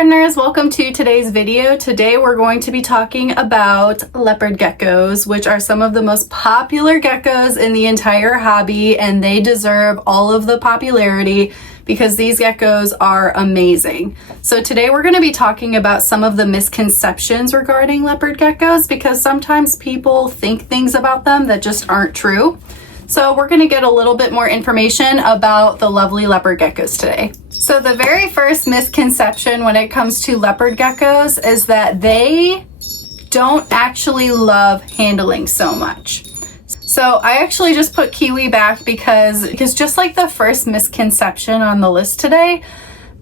gardeners, welcome to today's video. Today we're going to be talking about leopard geckos, which are some of the most popular geckos in the entire hobby, and they deserve all of the popularity because these geckos are amazing. So today we're going to be talking about some of the misconceptions regarding leopard geckos because sometimes people think things about them that just aren't true. So we're going to get a little bit more information about the lovely leopard geckos today. So the very first misconception when it comes to leopard geckos is that they don't actually love handling so much. So I actually just put kiwi back because just like the first misconception on the list today,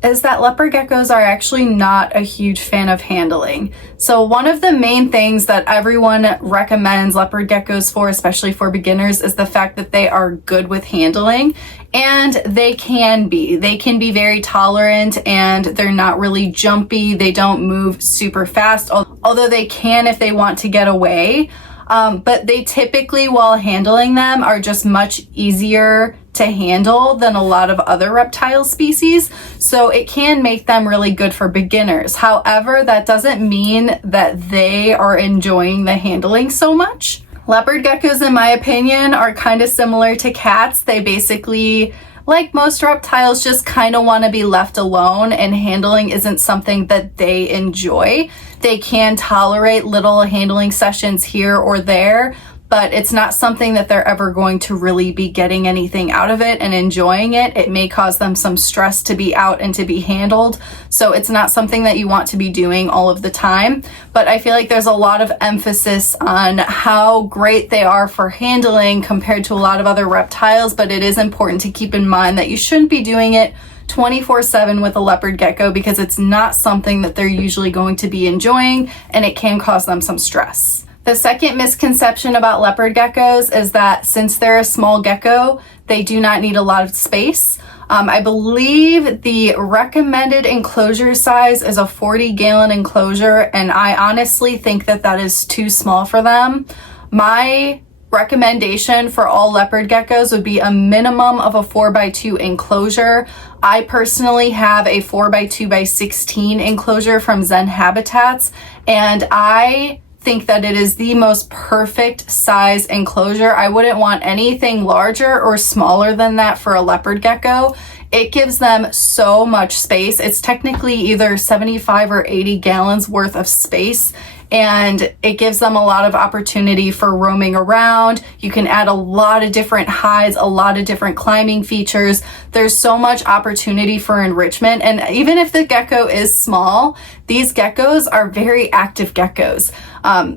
is that leopard geckos are actually not a huge fan of handling. So one of the main things that everyone recommends leopard geckos for, especially for beginners, is the fact that they are good with handling, and they can be. They can be very tolerant and they're not really jumpy. They don't move super fast, although they can if they want to get away. But they typically, while handling them, are just much easier to handle than a lot of other reptile species. So it can make them really good for beginners. However, that doesn't mean that they are enjoying the handling so much. Leopard geckos, in my opinion, are kind of similar to cats. They basically, like most reptiles, just kind of want to be left alone, and handling isn't something that they enjoy. They can tolerate little handling sessions here or there, but it's not something that they're ever going to really be getting anything out of it and enjoying it. It may cause them some stress to be out and to be handled. So it's not something that you want to be doing all of the time. But I feel like there's a lot of emphasis on how great they are for handling compared to a lot of other reptiles. But it is important to keep in mind that you shouldn't be doing it 24/7 with a leopard gecko because it's not something that they're usually going to be enjoying, and it can cause them some stress. The second misconception about leopard geckos is that since they're a small gecko, they do not need a lot of space. I believe the recommended enclosure size is a 40-gallon enclosure, and I honestly think that that is too small for them. My recommendation for all leopard geckos would be a minimum of a 4x2 enclosure. I personally have a 4x2x16 enclosure from Zen Habitats, and I think that it is the most perfect size enclosure. I wouldn't want anything larger or smaller than that for a leopard gecko. It gives them so much space. It's technically either 75 or 80 gallons worth of space, and it gives them a lot of opportunity for roaming around. You can add a lot of different hides, a lot of different climbing features. There's so much opportunity for enrichment. And even if the gecko is small, these geckos are very active geckos.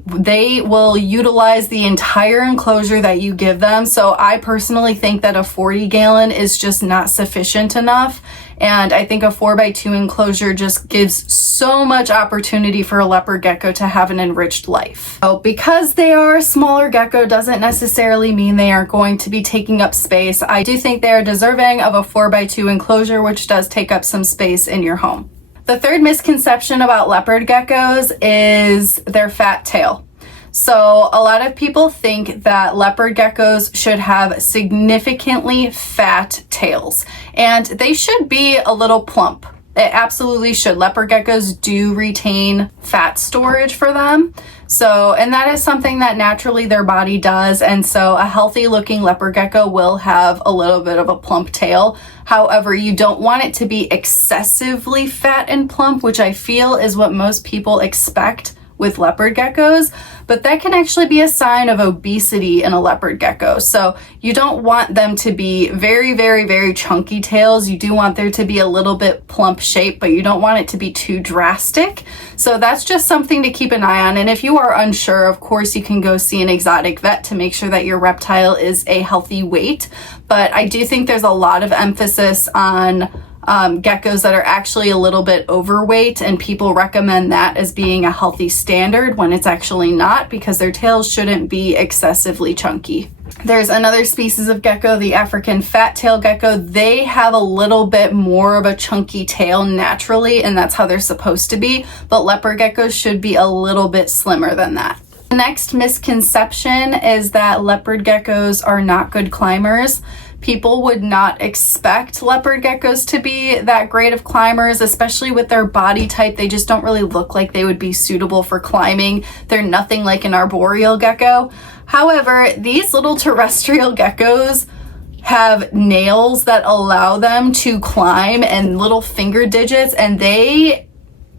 They will utilize the entire enclosure that you give them. So I personally think that a 40-gallon is just not sufficient enough. And I think a 4x2 enclosure just gives so much opportunity for a leopard gecko to have an enriched life. So because they are a smaller gecko doesn't necessarily mean they are going to be taking up space. I do think they are deserving of a 4x2 enclosure, which does take up some space in your home. The third misconception about leopard geckos is their fat tail. So a lot of people think that leopard geckos should have significantly fat tails, and they should be a little plump. It absolutely should. Leopard geckos do retain fat storage for them. So, and that is something that naturally their body does. And so a healthy looking leopard gecko will have a little bit of a plump tail. However, you don't want it to be excessively fat and plump, which I feel is what most people expect with leopard geckos, but that can actually be a sign of obesity in a leopard gecko. So you don't want them to be very, very, very chunky tails. You do want there to be a little bit plump shape, but you don't want it to be too drastic. So that's just something to keep an eye on. And if you are unsure, of course, you can go see an exotic vet to make sure that your reptile is a healthy weight. But I do think there's a lot of emphasis on geckos that are actually a little bit overweight, and people recommend that as being a healthy standard when it's actually not, because their tails shouldn't be excessively chunky. There's another species of gecko, the African fat tail gecko. They have a little bit more of a chunky tail naturally, and that's how they're supposed to be, but leopard geckos should be a little bit slimmer than that. The next misconception is that leopard geckos are not good climbers. People would not expect leopard geckos to be that great of climbers, especially with their body type. They just don't really look like they would be suitable for climbing. They're nothing like an arboreal gecko. However, these little terrestrial geckos have nails that allow them to climb and little finger digits, and they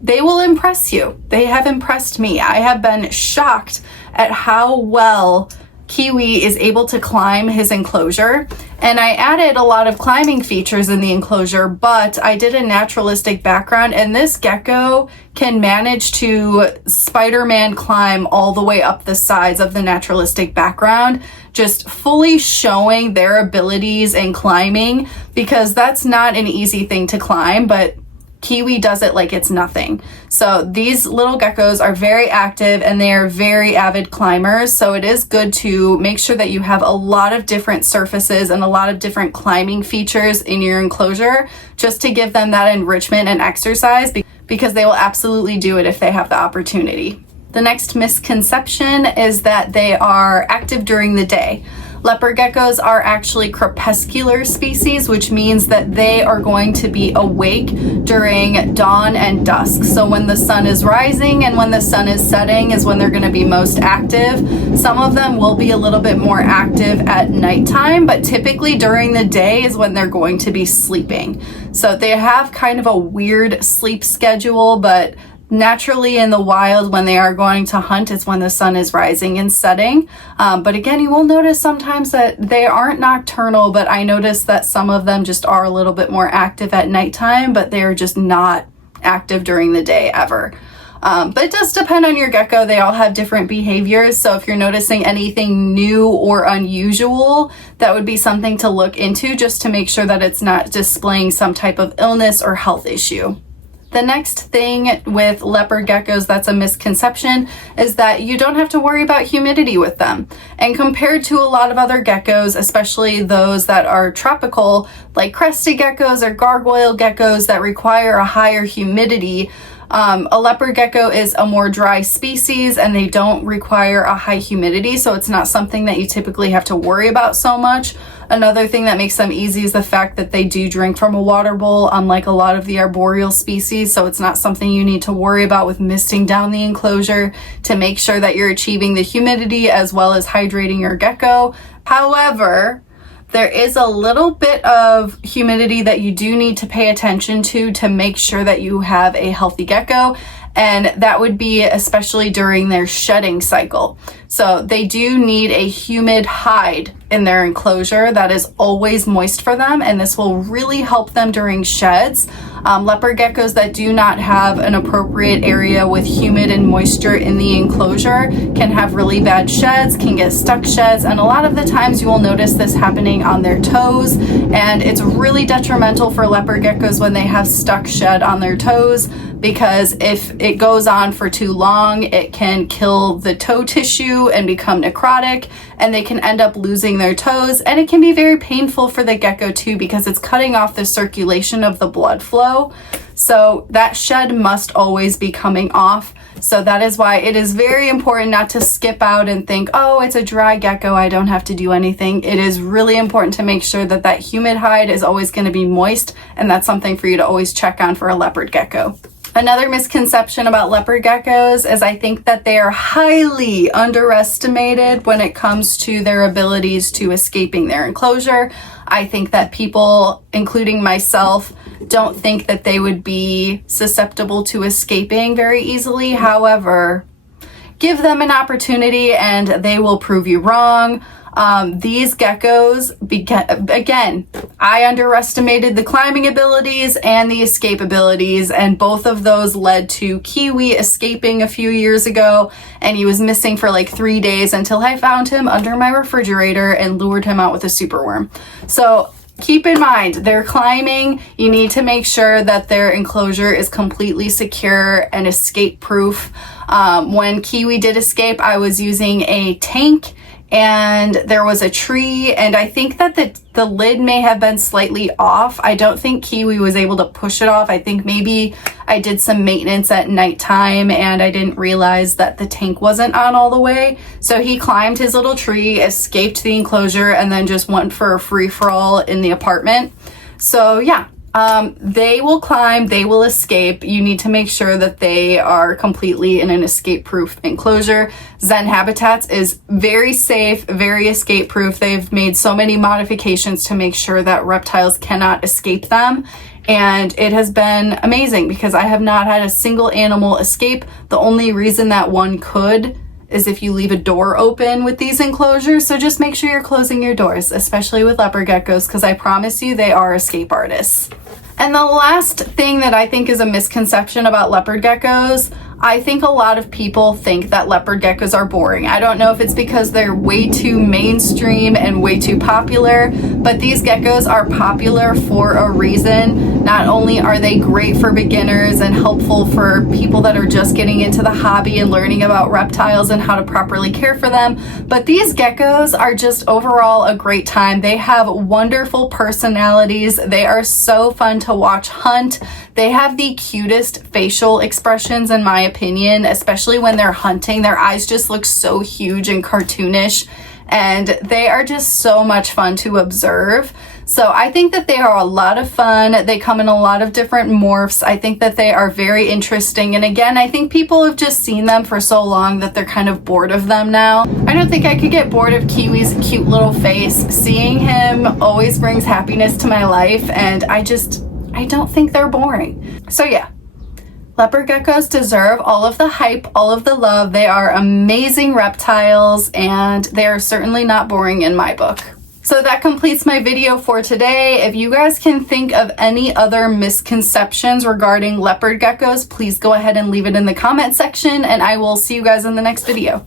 will impress you. They have impressed me. I have been shocked at how well Kiwi is able to climb his enclosure, and I added a lot of climbing features in the enclosure, but I did a naturalistic background, and this gecko can manage to Spider-Man climb all the way up the sides of the naturalistic background, just fully showing their abilities in climbing, because that's not an easy thing to climb, but Kiwi does it like it's nothing. So these little geckos are very active and they are very avid climbers. So it is good to make sure that you have a lot of different surfaces and a lot of different climbing features in your enclosure, just to give them that enrichment and exercise, because they will absolutely do it if they have the opportunity. The next misconception is that they are active during the day. Leopard geckos are actually crepuscular species, which means that they are going to be awake during dawn and dusk. So when the sun is rising and when the sun is setting is when they're going to be most active. Some of them will be a little bit more active at nighttime, but typically during the day is when they're going to be sleeping. So they have kind of a weird sleep schedule, but naturally in the wild, when they are going to hunt, it's when the sun is rising and setting. But again, you will notice sometimes that they aren't nocturnal, but I noticed that some of them just are a little bit more active at nighttime, but they are just not active during the day ever. But it does depend on your gecko. They all have different behaviors. So if you're noticing anything new or unusual, that would be something to look into, just to make sure that it's not displaying some type of illness or health issue. The next thing with leopard geckos that's a misconception is that you don't have to worry about humidity with them. And compared to a lot of other geckos, especially those that are tropical, like crested geckos or gargoyle geckos that require a higher humidity, a leopard gecko is a more dry species and they don't require a high humidity, so it's not something that you typically have to worry about so much. Another thing that makes them easy is the fact that they do drink from a water bowl, unlike a lot of the arboreal species, so it's not something you need to worry about with misting down the enclosure to make sure that you're achieving the humidity as well as hydrating your gecko. However, there is a little bit of humidity that you do need to pay attention to make sure that you have a healthy gecko, and that would be especially during their shedding cycle. So they do need a humid hide in their enclosure that is always moist for them, and this will really help them during sheds. Leopard geckos that do not have an appropriate area with humid and moisture in the enclosure can have really bad sheds, can get stuck sheds, and a lot of the times you will notice this happening on their toes, and it's really detrimental for leopard geckos when they have stuck shed on their toes, because if it goes on for too long, it can kill the toe tissue and become necrotic, and they can end up losing their toes, and it can be very painful for the gecko too, because it's cutting off the circulation of the blood flow. So that shed must always be coming off. So that is why it is very important not to skip out and think, oh, it's a dry gecko, I don't have to do anything. It is really important to make sure that that humid hide is always going to be moist, and that's something for you to always check on for a leopard gecko. Another misconception about leopard geckos is I think that they are highly underestimated when it comes to their abilities to escaping their enclosure. I think that people, including myself, don't think that they would be susceptible to escaping very easily. However, give them an opportunity and they will prove you wrong. These geckos, again, I underestimated the climbing abilities and the escape abilities, and both of those led to Kiwi escaping a few years ago, and he was missing for like 3 days until I found him under my refrigerator and lured him out with a superworm. So keep in mind, they're climbing. You need to make sure that their enclosure is completely secure and escape proof. When Kiwi did escape, I was using a tank and there was a tree, and I think that the lid may have been slightly off. I don't think Kiwi was able to push it off. I think maybe I did some maintenance at nighttime and I didn't realize that the tank wasn't on all the way. So he climbed his little tree, escaped the enclosure, and then just went for a free-for-all in the apartment. So yeah, they will climb, they will escape. You need to make sure that they are completely in an escape-proof enclosure. Zen Habitats is very safe, very escape-proof. They've made so many modifications to make sure that reptiles cannot escape them. And it has been amazing because I have not had a single animal escape. The only reason that one could is if you leave a door open with these enclosures. So just make sure you're closing your doors, especially with leopard geckos, because I promise you they are escape artists. And the last thing that I think is a misconception about leopard geckos, I think a lot of people think that leopard geckos are boring. I don't know if it's because they're way too mainstream and way too popular, but these geckos are popular for a reason. Not only are they great for beginners and helpful for people that are just getting into the hobby and learning about reptiles and how to properly care for them, but these geckos are just overall a great time. They have wonderful personalities. They are so fun to watch hunt. They have the cutest facial expressions, in my opinion, especially when they're hunting. Their eyes just look so huge and cartoonish, and they are just so much fun to observe. So I think that they are a lot of fun. They come in a lot of different morphs. I think that they are very interesting. And again, I think people have just seen them for so long that they're kind of bored of them now. I don't think I could get bored of Kiwi's cute little face. Seeing him always brings happiness to my life, and I don't think they're boring. So yeah, leopard geckos deserve all of the hype, all of the love. They are amazing reptiles, and they are certainly not boring in my book. So that completes my video for today. If you guys can think of any other misconceptions regarding leopard geckos, please go ahead and leave it in the comment section, and I will see you guys in the next video.